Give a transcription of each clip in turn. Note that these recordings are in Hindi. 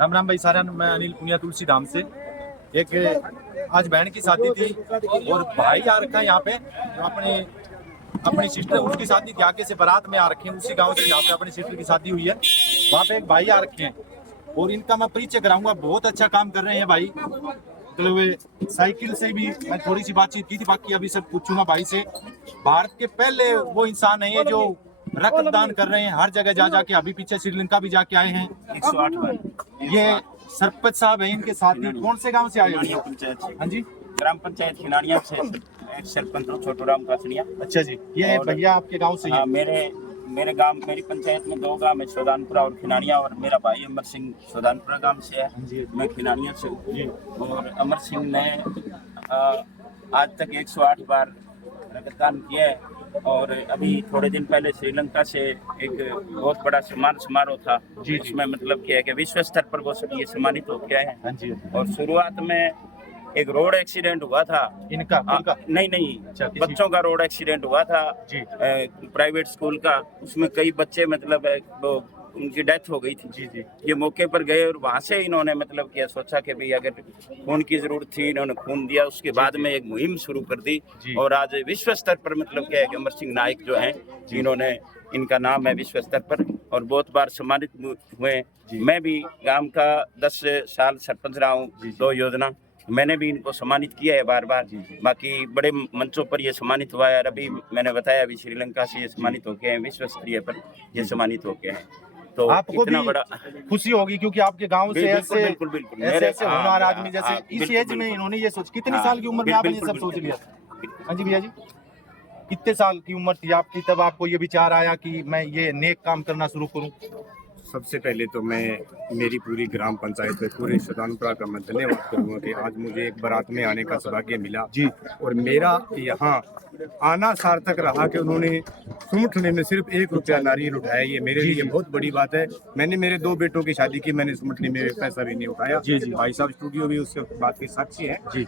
राम राम भाई सारा, मैं अनिल पुनिया तुलसी धाम से। एक आज बहन की शादी थी और भाई आ रखा है यहाँ पे, जो अपनी सिस्टर उसकी शादी थी, आगे से बारात में आ रखे हैं उसी गांव से जहाँ पे अपनी सिस्टर की शादी हुई है। वहाँ पे एक भाई आ रखे हैं और इनका मैं परिचय कराऊंगा। बहुत अच्छा काम कर रहे हैं भाई। मतलब साइकिल से भी मैं थोड़ी सी बातचीत की थी, बाकी अभी सब पूछूंगा भाई से। भारत के पहले वो इंसान है ये जो रक्तदान कर रहे हैं हर जगह जा जाके। अभी पीछे श्रीलंका भी जाके आए हैं 108 बार। ये सरपंच साहब है, इनके साथ ही कौन से गांव से आए खिनाड़िया हो? पंचायत से, हाँ जी, ग्राम पंचायत खिनाड़िया से एक सरपंच छोटू राम कासड़िया। अच्छा जी। ये भैया आपके गांव से ही हाँ, है? मेरे गांव, मेरी पंचायत में 2 गांव है, सोदानपुरा और खिनाड़िया। और मेरा भाई अमर सिंह सोदानपुरा गांव से है, मैं खिनाड़िया से हूँ। और अमर सिंह ने आज तक 108 बार रक्तदान किया है। और अभी थोड़े दिन पहले श्रीलंका से एक बहुत बड़ा सम्मान समारोह था, उसमें मतलब क्या है कि विश्व स्तर पर वो सब ये सम्मानित हो गया है। हाँ जी। और शुरुआत में एक रोड एक्सीडेंट हुआ था इनका नहीं, अच्छा, बच्चों का रोड एक्सीडेंट हुआ था जी। प्राइवेट स्कूल का। उसमें कई बच्चे मतलब वो उनकी डेथ हो गई थी। जी जी। ये मौके पर गए और वहां से इन्होंने मतलब क्या सोचा कि भाई अगर खून की जरूरत थी, इन्होंने खून दिया। उसके बाद में एक मुहिम शुरू कर दी और आज विश्व स्तर पर मतलब क्या है कि अमर सिंह नाइक जो हैं, इन्होंने, इनका नाम है विश्व स्तर पर और बहुत बार सम्मानित हुए। मैं भी गांव का 10 साल सरपंच रहा हूँ, 2 योजना मैंने भी इनको सम्मानित किया है बार बार। बाकी बड़े मंचों पर ये सम्मानित हुआ है। अभी मैंने बताया अभी श्रीलंका से ये सम्मानित हो गए हैं, विश्व स्तरीय पर ये सम्मानित हो गए हैं। तो आपको इतना भी बड़ा खुशी होगी क्योंकि आपके गांव से ऐसे बिल्कुल ऐसे होनहार आदमी जैसे इस एज में इन्होंने ये सोच, कितनी साल की उम्र में आपने ये सब सोच लिया? हाँ जी भैया जी, कितने साल की उम्र थी आपकी तब आपको ये विचार आया कि मैं ये नेक काम करना शुरू करूं? सबसे पहले तो मैं मेरी पूरी ग्राम पंचायत में पूरे सोदानपुरा का मैं धन्यवाद करूँगा कि आज मुझे एक बारात में आने का सौभाग्य मिला जी। और मेरा यहाँ आना सार्थक रहा कि उन्होंने सुमुठने में सिर्फ 1 रुपया नारियल उठाया। ये मेरे लिए बहुत बड़ी बात है। मैंने मेरे 2 बेटों की शादी की, मैंने सुमुठने में पैसा भी नहीं उठाया। जी जी। भाई साहब स्टूडियो भी उससे बात की साक्षी है जी।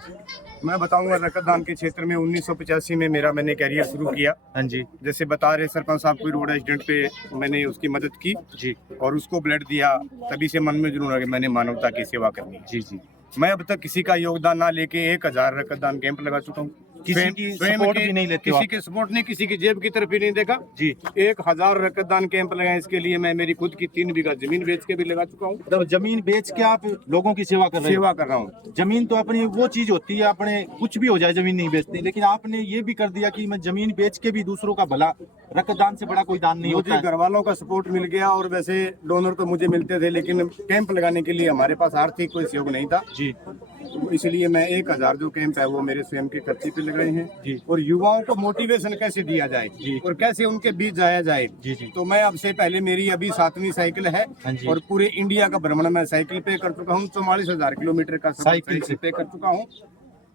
मैं बताऊंगा रक्तदान के क्षेत्र में 1985 में मैंने कैरियर शुरू किया। हाँ जी। जैसे बता रहे सरपंच साहब, कोई रोड एक्सीडेंट पे मैंने उसकी मदद की जी और उसको ब्लड दिया। तभी से मन में जरूर है कि मैंने मानवता की सेवा करनी है। जी जी। मैं अब तक किसी का योगदान ना लेके 1000 रक्तदान कैंप लगा चुका हूँ। किसी की सपोर्ट भी नहीं लेते, किसी के सपोर्ट नहीं, किसी की जेब की तरफ भी नहीं देखा जी। 1000 रक्तदान कैंप लगाए। इसके लिए मैं मेरी खुद की 3 बीघा जमीन बेच के भी लगा चुका हूँ। तो जमीन बेच के आप लोगों की सेवा कर रहे हैं? सेवा कर रहा हूँ। जमीन तो अपनी वो चीज होती है, अपने कुछ भी हो जाए जमीन नहीं बेचते, लेकिन आपने ये भी कर दिया कि मैं जमीन बेच के भी दूसरों का भला। रक्तदान से बड़ा कोई दान नहीं होता। मुझे घर वालों का सपोर्ट मिल गया और वैसे डोनर तो मुझे मिलते थे, लेकिन कैंप लगाने के लिए हमारे पास आर्थिक कोई सहयोग नहीं था जी। तो इसलिए मैं 1000 जो कैंप है वो मेरे स्वयं के खर्चे पे लगाए हैं जी। और युवाओं को मोटिवेशन कैसे दिया जाए जी और कैसे उनके बीच जाया जाए जी जी। तो मैं अब से पहले, मेरी अभी 7वीं साइकिल है और पूरे इंडिया का भ्रमण मैं साइकिल पे कर चुका हूँ। 44,000 किलोमीटर का साइकिल पे कर चुका हूँ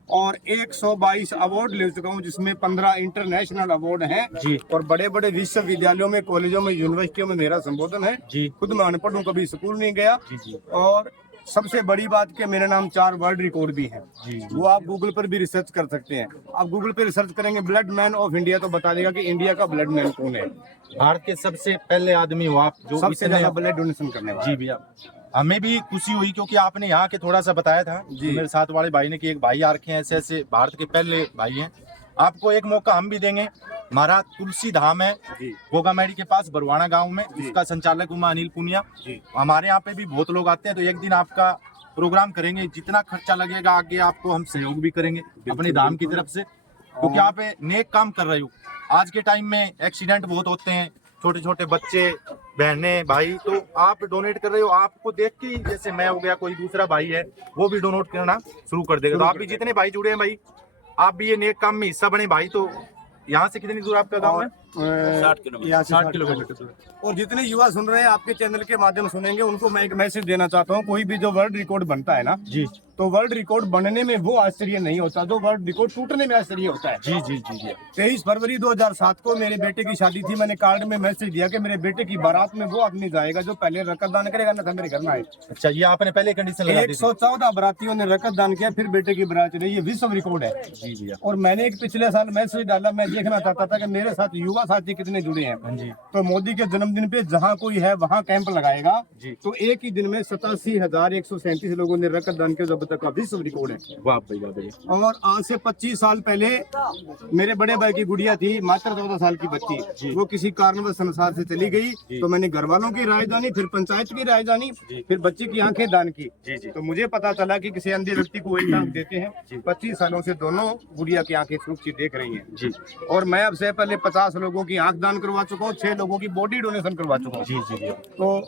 और 122 अवार्ड ले चुका हूँ, जिसमें 15 इंटरनेशनल अवार्ड हैं जी। और बड़े बड़े विश्वविद्यालयों में, कॉलेजों में, यूनिवर्सिटियों में मेरा संबोधन है जी। खुद मैं अनपढ़ हूँ, कभी स्कूल नहीं गया जी जी। और सबसे बड़ी बात कि मेरे नाम 4 वर्ल्ड रिकॉर्ड भी हैं जी। वो आप गूगल पर भी रिसर्च कर सकते हैं। आप गूगल पर रिसर्च करेंगे ब्लड मैन ऑफ इंडिया तो बता देगा कि इंडिया का ब्लड मैन कौन है। भारत के सबसे पहले आदमी हो आप जो सबसे ज्यादा ब्लड डोनेशन करने वाले। जी भैया, हमें भी खुशी हुई क्योंकि आपने यहाँ के थोड़ा सा बताया था जी। मेरे साथ वाले भाई ने कि एक भाई आ रखे हैं, ऐसे ऐसे भारत के पहले भाई हैं। आपको एक मौका हम भी देंगे। हमारा तुलसी धाम है गोगामेड़ी के पास बरवाना गांव में, उसका संचालक हूँ मैं अनिल पुनिया। हमारे यहाँ पे भी बहुत लोग आते हैं, तो एक दिन आपका प्रोग्राम करेंगे। जितना खर्चा लगेगा आगे आपको हम सहयोग भी करेंगे अपने धाम की तरफ से, क्योंकि आप नेक काम कर रहे हो। आज के टाइम में एक्सीडेंट बहुत होते हैं, छोटे छोटे बच्चे, बहनें, भाई, तो आप डोनेट कर रहे हो। आपको देख के जैसे मैं हो गया, कोई दूसरा भाई है वो भी डोनेट करना शुरू कर देगा। तो आप भी जितने भाई जुड़े हैं भाई, आप भी ये नेक काम में हिस्सा बने भाई। तो यहाँ से कितनी दूर आपका गांव है? 60 किलोमीटर। और जितने युवा सुन रहे हैं आपके चैनल के माध्यम सुनेंगे, उनको मैं एक मैसेज देना चाहता हूँ। कोई भी जो वर्ल्ड रिकॉर्ड बनता है ना जी, तो वर्ल्ड रिकॉर्ड बनने में वो आश्चर्य नहीं होता जो वर्ल्ड रिकॉर्ड टूटने में आश्चर्य होता है। जी जी जी जी 23 फरवरी 2007 को मेरे बेटे की शादी थी। मैंने कार्ड में मैसेज दिया कि मेरे बेटे की बारात में वो आदमी जाएगा जो पहले रकत दान करेगा, ना था मेरे घर में आए। अच्छा, ये आपने पहले कंडीशन लगा दी थी? 114 बारातियों ने रकत दान किया, फिर बेटे की बारात चली। ये विश्व रिकॉर्ड है। जी जी और मैंने एक पिछले साल मैसेज डाला, मैं देखना चाहता था कि मेरे साथ युवा साथी कितने जुड़े हैं। जी तो मोदी के जन्मदिन पे जहाँ कोई है वहाँ कैंप लगाएगा। जी। तो एक ही दिन में 87,137 लोगों ने रकत दान किया, जो अब तक का विश्व रिकॉर्ड है। वाह भाई वाह भाई। और आज से 25 साल पहले मेरे बड़े भाई की गुड़िया थी, मात्र 14 साल की बच्ची, वो किसी कारणवश संसार से चली गई। तो मैंने घर वालों की राय जानी, फिर पंचायत की राय जानी, फिर बच्ची की आंखें दान की। तो मुझे पता चला कि किसी अंधे व्यक्ति को एक आंख देते हैं। 25 सालों से दोनों गुड़िया की आंखें सुरक्षित देख रही हैं जी। और मैं अब से पहले 50 लोगों की आंख दान करवा चुका हूँ, 6 लोगों की बॉडी डोनेशन करवा चुका हूँ। जी जी तो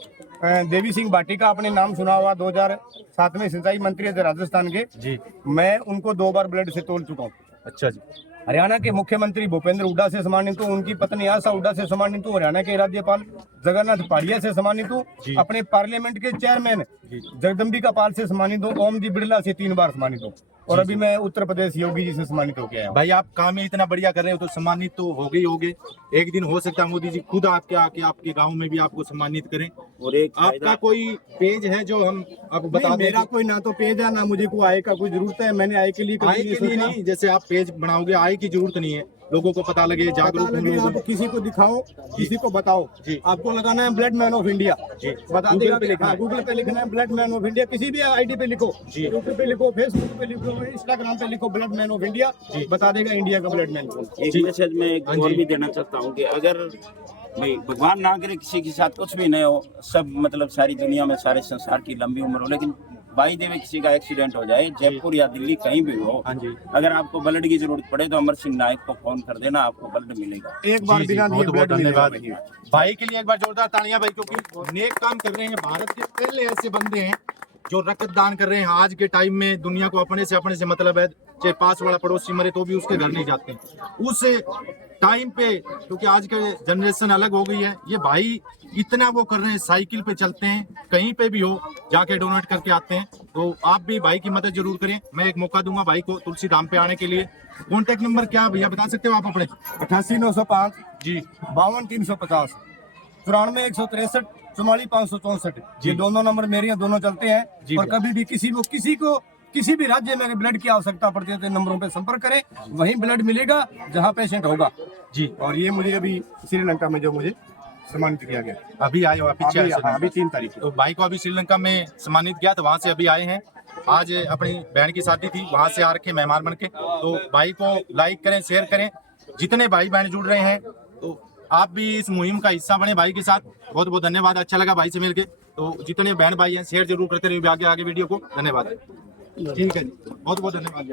देवी सिंह भाटी का आपने नाम सुना हुआ, 2007 में सिंचाई मंत्री थे राजस्थान के। जी। मैं उनको 2 बार ब्लड से तोड़ चुका हूँ। अच्छा जी। हरियाणा के मुख्यमंत्री भूपेंद्र हुड्डा से सम्मानित हूँ, उनकी पत्नी आशा हुड्डा से सम्मानित हूँ, हरियाणा के राज्यपाल जगन्नाथ पहाड़िया से सम्मानित हूँ, अपने पार्लियामेंट के चेयरमैन जगदम्बिका पाल से सम्मानित हूँ, ओम जी बिरला से 3 बार सम्मानित हूँ, और अभी मैं उत्तर प्रदेश योगी जी से सम्मानित होकर आया हूँ। भाई आप काम ही इतना बढ़िया कर रहे हो तो सम्मानित तो हो गई होगे। एक दिन हो सकता है मोदी जी खुद आपके आके आपके गांव में भी आपको सम्मानित करें। और एक आपका कोई पेज है जो हम आपको बता दें? मेरा कोई ना तो पेज है, ना मुझे कोई आय का कोई जरूरत है। मैंने आय के लिए आय के लिए नहीं, जैसे आप पेज बनाओगे आय की जरूरत नहीं है, लोगों को पता लगे, जागरूक हों लोग। आप किसी को दिखाओ, किसी को बताओ। जी। आपको लगाना है ब्लड मैन ऑफ इंडिया, जी। बता गूगल देगा। पे लिखना है। गूगल पे लिखना है ब्लड मैन ऑफ इंडिया, किसी भी आईडी पे लिखो, यूट्यूब पे लिखो, फेसबुक पे लिखो, इंस्टाग्राम पे लिखो ब्लड मैन ऑफ इंडिया, बता देगा इंडिया का ब्लड मैन कौन। एक मैसेज मैं एक और भी देना चाहता हूँ कि अगर भाई भगवान ना करे किसी के साथ कुछ भी नहीं हो, सब मतलब सारी दुनिया में सारे संसार की लंबी उम्र हो, लेकिन बाई देवे किसी का एक्सीडेंट हो जाए, जयपुर या दिल्ली कहीं भी हो, अगर आपको ब्लड की जरूरत पड़े तो अमर सिंह नायक को फोन कर देना, आपको ब्लड मिलेगा। एक बार बिना दिए बहुत बहुत ब्लड धन्यवाद मिलेगा। भाई के लिए। एक बार जोरदार तालियां भाई, क्योंकि नेक काम कर रहे हैं। भारत के पहले ऐसे बंदे हैं जो रकत दान कर रहे हैं। आज के टाइम में दुनिया को अपने से मतलब है, चाहे पास वाला पड़ोसी मरे तो भी उसके घर नहीं जाते। उस टाइम पे, क्योंकि आज के जनरेशन अलग हो गई है, ये भाई इतना वो कर रहे हैं, साइकिल पे चलते हैं, कहीं पे भी हो जाके डोनेट करके आते हैं। तो आप भी भाई की मदद जरूर करें। मैं एक मौका दूंगा भाई को तुलसी धाम पे आने के लिए। कॉन्टेक्ट नंबर क्या भैया बता सकते हो आप अपने? 88,905 जी 52,350 94,163 44,564। ये दोनों नंबर मेरे यहाँ दोनों चलते हैं। और कभी भी किसी को किसी भी राज्य में अगर ब्लड की आवश्यकता पड़ती है तो इन नंबरों पे संपर्क करें, वहीं ब्लड मिलेगा जहां पेशेंट होगा जी। और ये मुझे अभी श्रीलंका में जो मुझे सम्मानित किया गया, अभी आए हो आप? पीछे आए हो? अभी 3 तारीख तो भाई को अभी श्रीलंका में सम्मानित किया, तो वहाँ से अभी आए हैं। आज अपनी बहन की शादी थी, वहाँ से आ रखे मेहमान बन के। तो भाई को लाइक करें, शेयर करें। जितने भाई बहन जुड़ रहे हैं तो आप भी इस मुहिम का हिस्सा बने भाई के साथ। बहुत बहुत धन्यवाद, अच्छा लगा भाई से मिलके। तो जितने बहन भाई हैं शेयर जरूर करते रहिए आगे वीडियो को। धन्यवाद। ठीक है जी, बहुत बहुत धन्यवाद।